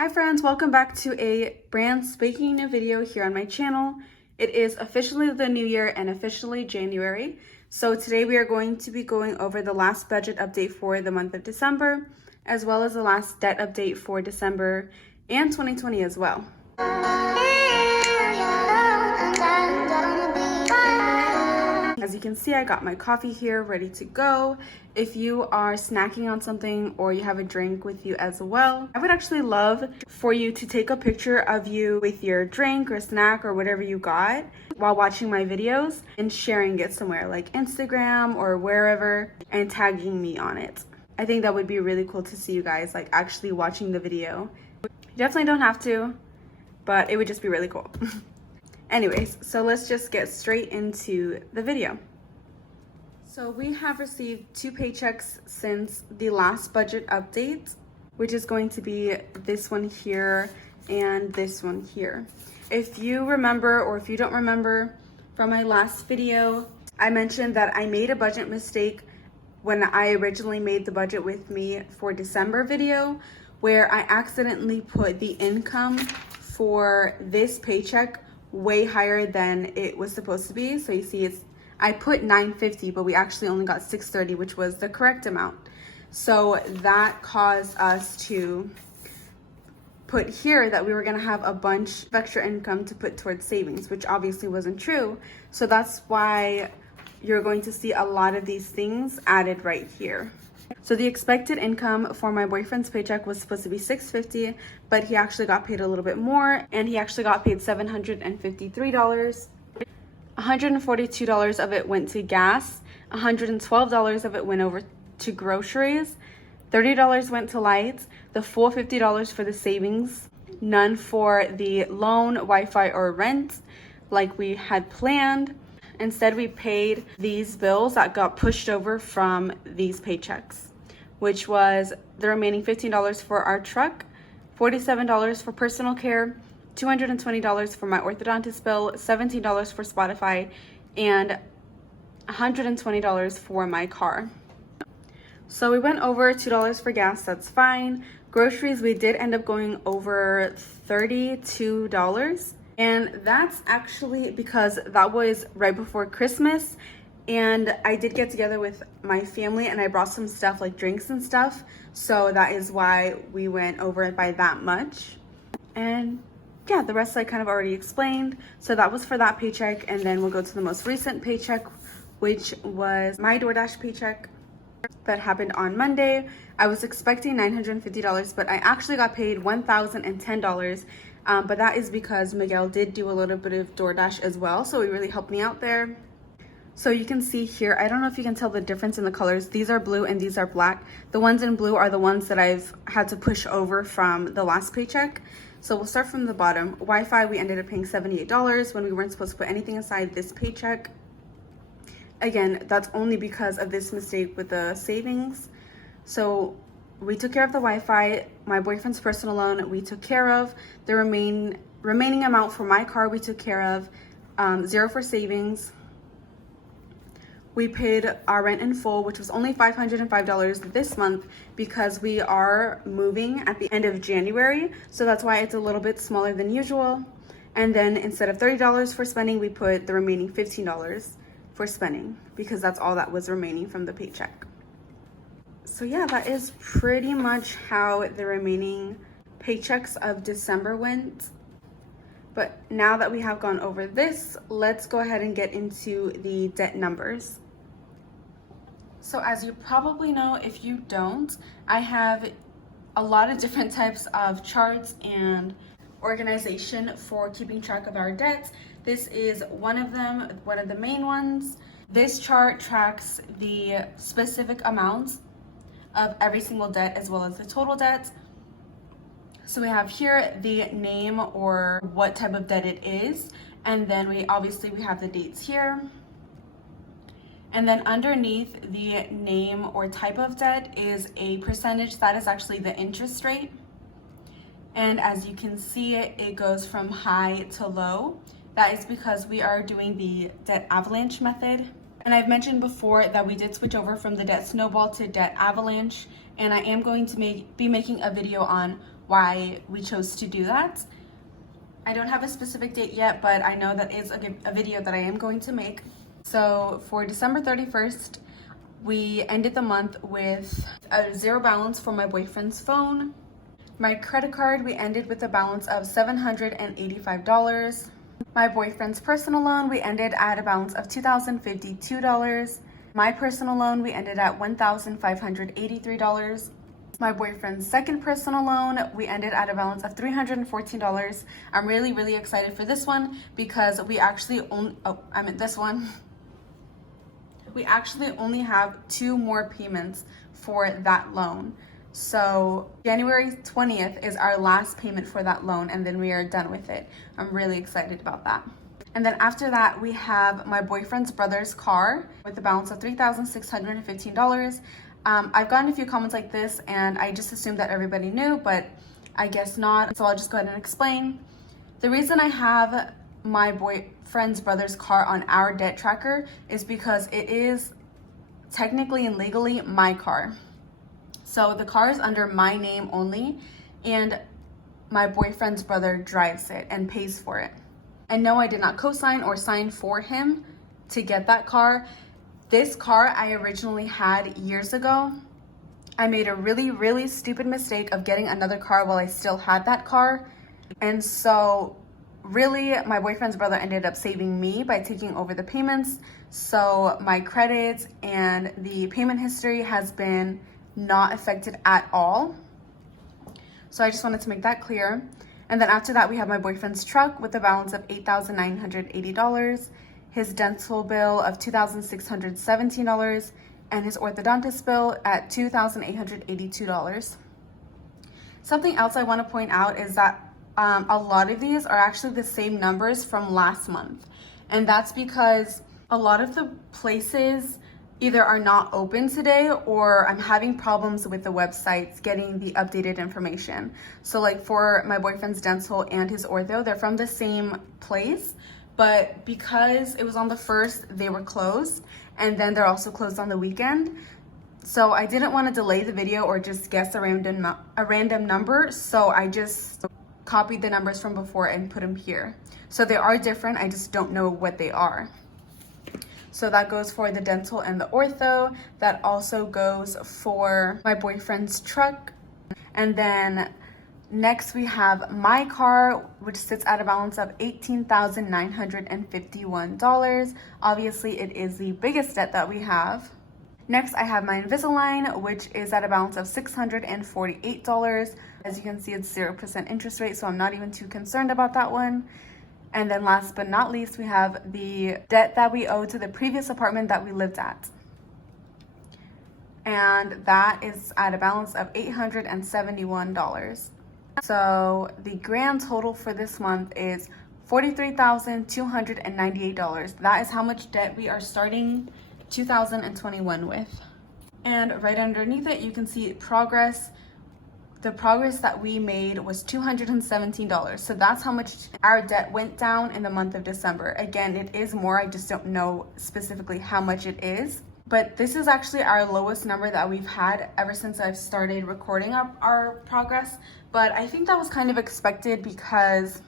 Hi friends, welcome back to a brand spanking new video here on my channel. It is officially the new year and officially January. So today we are going to be going over the last budget update for the month of December, as well as the last debt update for December and 2020 as well. As you can see, I got my coffee here ready to go. If you are snacking on something or you have a drink with you as well, I would actually love for you to take a picture of you with your drink or snack or whatever you got while watching my videos and sharing it somewhere like Instagram or wherever and tagging me on it. I think that would be really cool to see you guys like actually watching the video. You definitely don't have to, but it would just be really cool. Anyways, so let's just get straight into the video. So we have received 2 paychecks since the last budget update, which is going to be this one here and this one here. If you remember, or if you don't remember from my last video, I mentioned that I made a budget mistake when I originally made the budget with me for December video, where I accidentally put the income for this paycheck way higher than it was supposed to be. So you see, I put $950, but we actually only got $630, which was the correct amount. So that caused us to put here that we were gonna have a bunch of extra income to put towards savings, which obviously wasn't true. So that's why you're going to see a lot of these things added right here. So the expected income for my boyfriend's paycheck was supposed to be $650, but he actually got paid a little bit more, and he actually got paid $753. $142 of it went to gas, $112 of it went over to groceries, $30 went to lights, the full $50 for the savings, none for the loan, Wi-Fi, or rent like we had planned. Instead, we paid these bills that got pushed over from these paychecks, which was the remaining $15 for our truck, $47 for personal care, $220 for my orthodontist bill, $17 for Spotify, and $120 for my car. So we went over $2 for gas, that's fine. Groceries, we did end up going over $32. And that's actually because that was right before Christmas, and I did get together with my family and I brought some stuff like drinks and stuff. So that is why we went over it by that much. And yeah, the rest I kind of already explained. So that was for that paycheck. And then we'll go to the most recent paycheck, which was my DoorDash paycheck that happened on Monday. I was expecting $950, but I actually got paid $1,010. But that is because Miguel did do a little bit of DoorDash as well, so he really helped me out there. So you can see here, I don't know if you can tell the difference in the colors. These are blue and these are black. The ones in blue are the ones that I've had to push over from the last paycheck. So we'll start from the bottom. Wi-Fi, we ended up paying $78 when we weren't supposed to put anything aside this paycheck. Again, that's only because of this mistake with the savings. So we took care of the Wi-Fi. My boyfriend's personal loan we took care of. The remaining amount for my car we took care of. $0 for savings. We paid our rent in full, which was only $505 this month because we are moving at the end of January. So that's why it's a little bit smaller than usual. And then instead of $30 for spending, we put the remaining $15 for spending because that's all that was remaining from the paycheck. So yeah, that is pretty much how the remaining paychecks of December went. But now that we have gone over this, let's go ahead and get into the debt numbers. So as you probably know, if you don't, I have a lot of different types of charts and organization for keeping track of our debts. This is one of them, one of the main ones. This chart tracks the specific amounts of every single debt as well as the total debt. So we have here the name or what type of debt it is, and then we have the dates here. And then underneath the name or type of debt is a percentage. That is actually the interest rate. And as you can see, it goes from high to low. That is because we are doing the debt avalanche method. And I've mentioned before that we did switch over from the debt snowball to debt avalanche, and I am going to be making a video on why we chose to do that. I don't have a specific date yet, but I know that it's a video that I am going to make. So for December 31st, we ended the month with a zero balance for my boyfriend's phone. My credit card, we ended with a balance of $785. My boyfriend's personal loan, we ended at a balance of $2,052. My personal loan, we ended at $1,583. My boyfriend's second personal loan, we ended at a balance of $314. I'm really excited for this one because we actually we actually only have 2 more payments for that loan. So January 20th is our last payment for that loan, and then we are done with it. I'm really excited about that. And then after that, we have my boyfriend's brother's car with a balance of $3,615. I've gotten a few comments like this, and I just assumed that everybody knew, but I guess not. So I'll just go ahead and explain. The reason I have my boyfriend's brother's car on our debt tracker is because it is technically and legally my car. So the car is under my name only, and my boyfriend's brother drives it and pays for it. And no, I did not co-sign or sign for him to get that car. This car I originally had years ago. I made a really stupid mistake of getting another car while I still had that car. And so really, my boyfriend's brother ended up saving me by taking over the payments. So my credits and the payment history has been not affected at all. So I just wanted to make that clear. And then after that, we have my boyfriend's truck with a balance of $8,980, his dental bill of $2,617, and his orthodontist bill at $2,882. Something else I want to point out is that a lot of these are actually the same numbers from last month. And that's because a lot of the places either are not open today, or I'm having problems with the websites getting the updated information. So like for my boyfriend's dental and his ortho, they're from the same place, but because it was on the 1st, they were closed, and then they're also closed on the weekend. So I didn't want to delay the video or just guess a random number, so I just copied the numbers from before and put them here. So they are different, I just don't know what they are. So that goes for the dental and the ortho. That also goes for my boyfriend's truck. And then next we have my car, which sits at a balance of $18,951. Obviously, it is the biggest debt that we have. Next, I have my Invisalign, which is at a balance of $648. As you can see, it's 0% interest rate, so I'm not even too concerned about that one. And then last but not least, we have the debt that we owe to the previous apartment that we lived at. And that is at a balance of $871. So the grand total for this month is $43,298. That is how much debt we are starting 2021 with. And right underneath it, you can see progress. The progress that we made was $217. So that's how much our debt went down in the month of December. Again, it is more, I just don't know specifically how much it is. But this is actually our lowest number that we've had ever since I've started recording our progress. But I think that was kind of expected because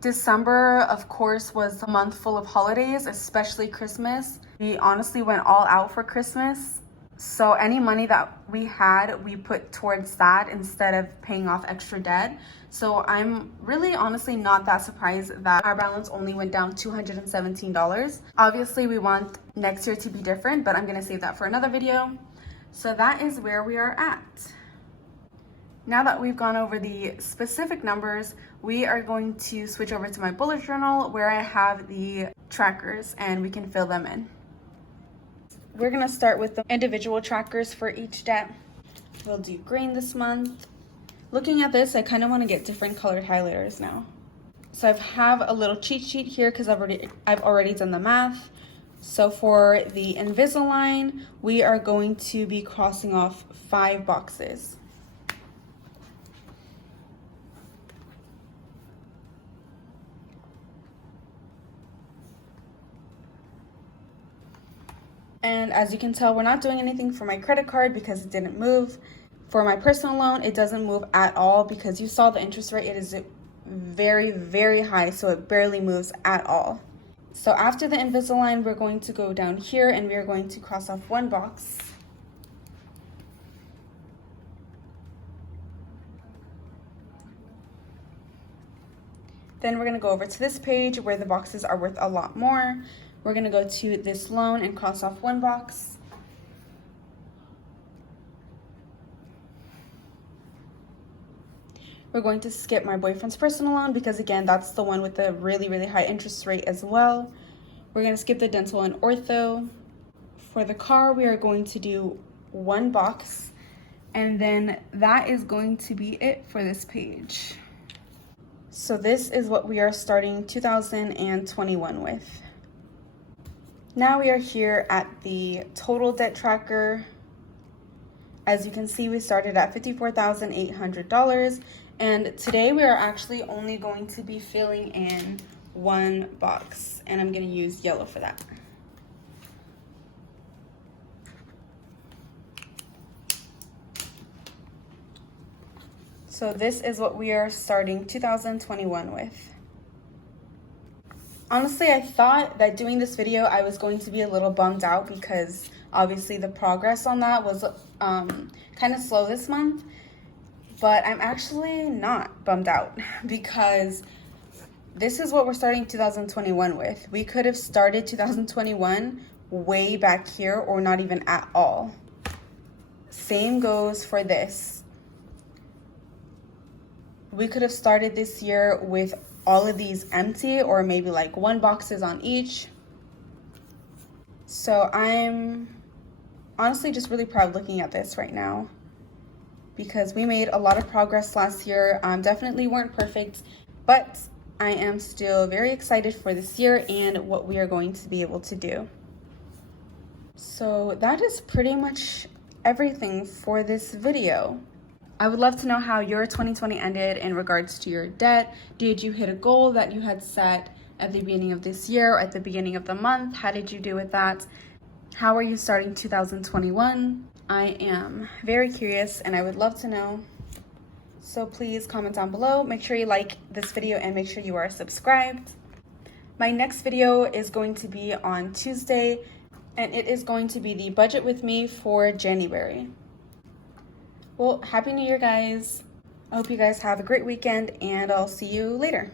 December, of course, was a month full of holidays, especially Christmas. We honestly went all out for Christmas. So any money that we had, we put towards that instead of paying off extra debt. So I'm really honestly not that surprised that our balance only went down $217. Obviously, we want next year to be different, but I'm gonna save that for another video. So that is where we are at. Now that we've gone over the specific numbers, we are going to switch over to my bullet journal where I have the trackers and we can fill them in. We're gonna start with the individual trackers for each debt. We'll do green this month. Looking at this, I kind of want to get different colored highlighters now. So I have a little cheat sheet here because I've already done the math. So for the Invisalign, we are going to be crossing off 5 boxes. And as you can tell, we're not doing anything for my credit card because it didn't move. For my personal loan, it doesn't move at all because you saw the interest rate. It is very, very high, so it barely moves at all. So after the Invisalign, we're going to go down here and we're going to cross off one box. Then we're going to go over to this page where the boxes are worth a lot more. We're going to go to this loan and cross off one box. We're going to skip my boyfriend's personal loan because, again, that's the one with the really, really high interest rate as well. We're going to skip the dental and ortho. For the car, we are going to do one box, and then that is going to be it for this page. So this is what we are starting 2021 with. Now we are here at the total debt tracker. As you can see, we started at $54,800. And today we are actually only going to be filling in one box, and I'm going to use yellow for that. So this is what we are starting 2021 with. Honestly, I thought that doing this video, I was going to be a little bummed out because obviously the progress on that was kind of slow this month. But I'm actually not bummed out because this is what we're starting 2021 with. We could have started 2021 way back here or not even at all. Same goes for this. We could have started this year with all of these empty or maybe like one boxes on each. So I'm honestly just really proud looking at this right now, because we made a lot of progress last year. Definitely weren't perfect, but I am still very excited for this year and what we are going to be able to do. So that is pretty much everything for this video. I would love to know how your 2020 ended in regards to your debt. Did you hit a goal that you had set at the beginning of this year or at the beginning of the month? How did you do with that? How are you starting 2021? I am very curious and I would love to know. So please comment down below. Make sure you like this video and make sure you are subscribed. My next video is going to be on Tuesday, and it is going to be the budget with me for January. Well, Happy New Year, guys. I hope you guys have a great weekend, and I'll see you later.